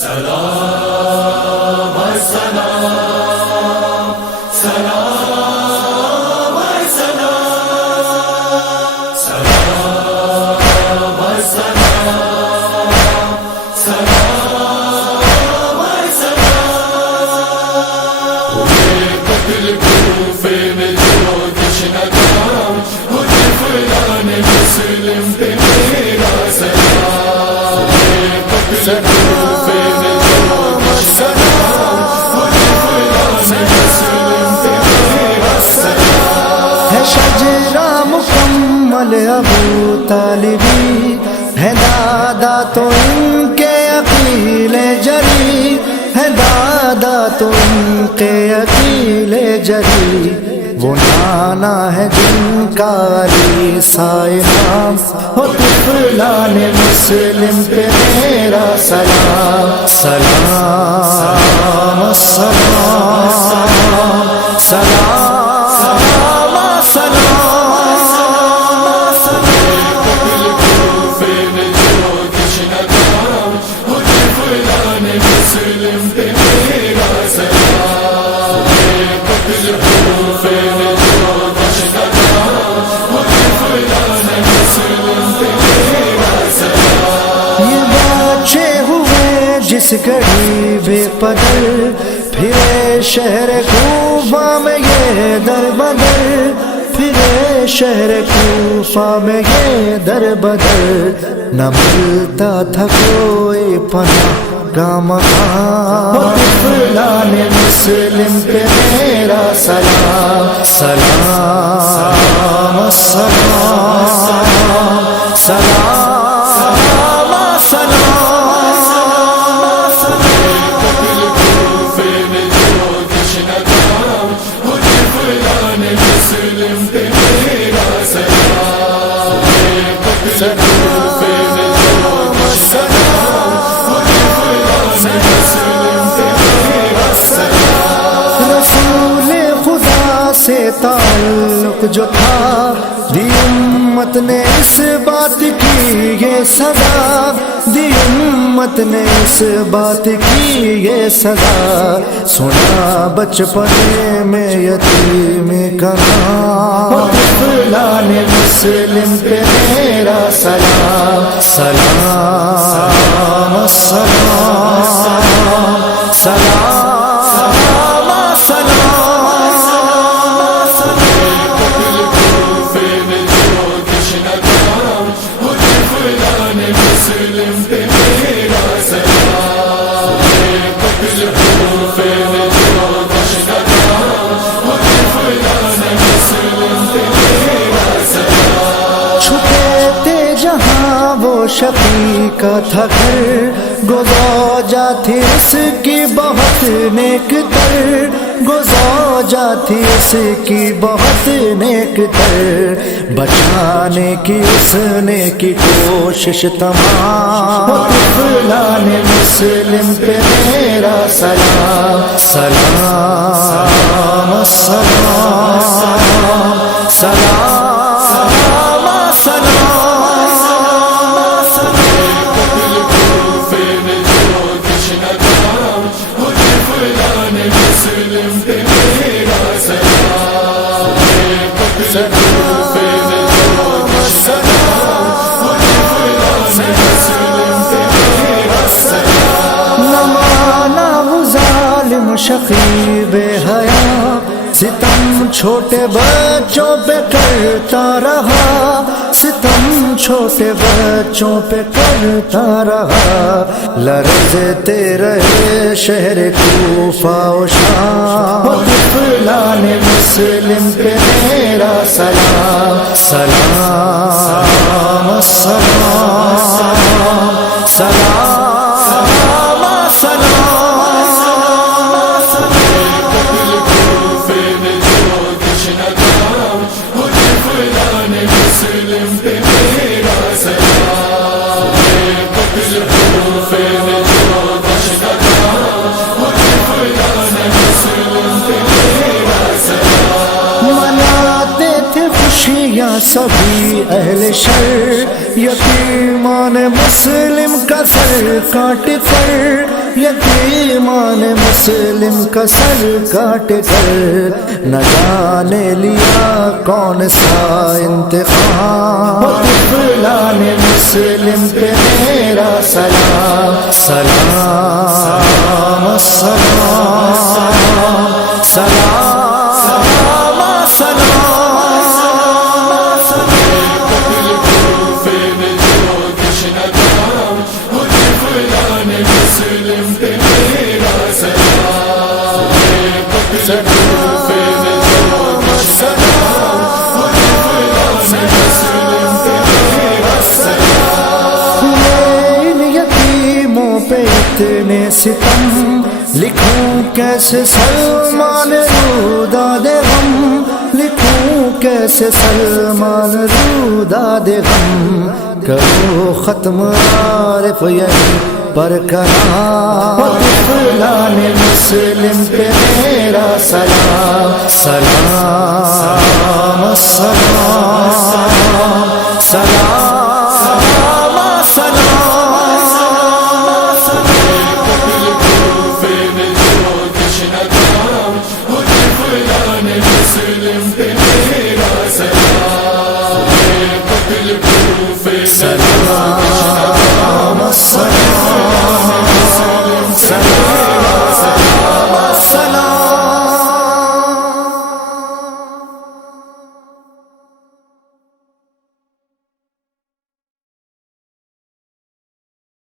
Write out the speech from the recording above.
سلام سلام سلام سلام سلام سلام سلام سلام قتل کوفے میں جو دشنا کام مجھے فلان مسلم پہ میرا سلام قتل کوفے میں جو دشنا کام مجھے فلان مسلم پہ میرا سلام ہے شجرہ مکمل ابو طالبی ہے دادا تو ان کے عقیل جری ہے دادا تو ان کے عقیل جری وہ نانا ہے جن کا علی سا امام ہو طفلان مسلم پہ میرا سلام سلام سلام سلام مسلم پہ میرا سلام قتل کوفے میں جو دشنا کام مجھے فلان مسلم پہ میرا سلام یہ بچے ہوئے جس گھڑی بے پدر پھرے شہر کوفہ میں یہ در بدر پھرے شہر کوفہ میں یہ در بدر نہ ملتا تھا کوئی پناہ طفلان مسلم پہ میرا سلام سلام سلام سلام سلام قتل کوفے میں جو دشنا کام مجھے فلان مسلم پہ میرا سلام قتل کوفے میں جو دشنا کام مجھے فلان مسلم پہ میرا سلام رسول خدا سے تعلق جو تھا دی امت نے اس بات کی یہ سزا دی امت نے اس بات کی یہ سزا سنا بچپنے میں یتیم کا نام طفلان مسلم پہ میرا سلام سلام سلام سلام مسلم پہ میرا سلام قتل کوفے میں جو دشنا کام مجھے فلان مسلم پہ میرا سلام چھپے تھے جہاں وہ شقی کا تھا گھر گزوجہ تھی اس کی بہت نیک تر گزوجہ تھی اس کی بہت نیک تر بچانے کی اس نے کی کوشش تمام طفلان مسلم پہ میرا سلام سلام سلام سلام قتل کوفے میں جو دشنا کام مجھے فلان مسلم پہ میرا سلام قتل کوفے میں جو دشنا کام مجھے فلان مسلم پہ میرا سلام نہ مانا وہ ظالم شقی بے حیا ستم چھوٹے بچوں پہ کرتا رہا ستم چھوٹے بچوں پہ کرتا رہا لرزتے رہے شہر کوفہ و شام طفلان مسلم پہ میرا سلام سلام سلام سلام قتل کوفے میں جو دشنا کام مجھے فلان مسلم پہ میرا سلام قتل کوفے میں جو دشنا کام مجھے فلان مسلم پہ میرا سلام مناتے تھے خوشیاں سبھی اہل شر یتیمان مسلم کا سر کاٹ کر یتیمان مسلم کا سر کاٹ کر نہ جانے لیا کون سا انتقام. طفلان مسلم پہ میرا سلام سلام سلام سلام سلام. اتنے ستم لکھوں کیسے سلمان روداد غم, لکھوں کیسے سلمان روداد غم. کرو ختم عارف یہی پر کلام. طفلان مسلم پہ میرا سلام سلام سلام سلام سلام. مسلم پہ میرا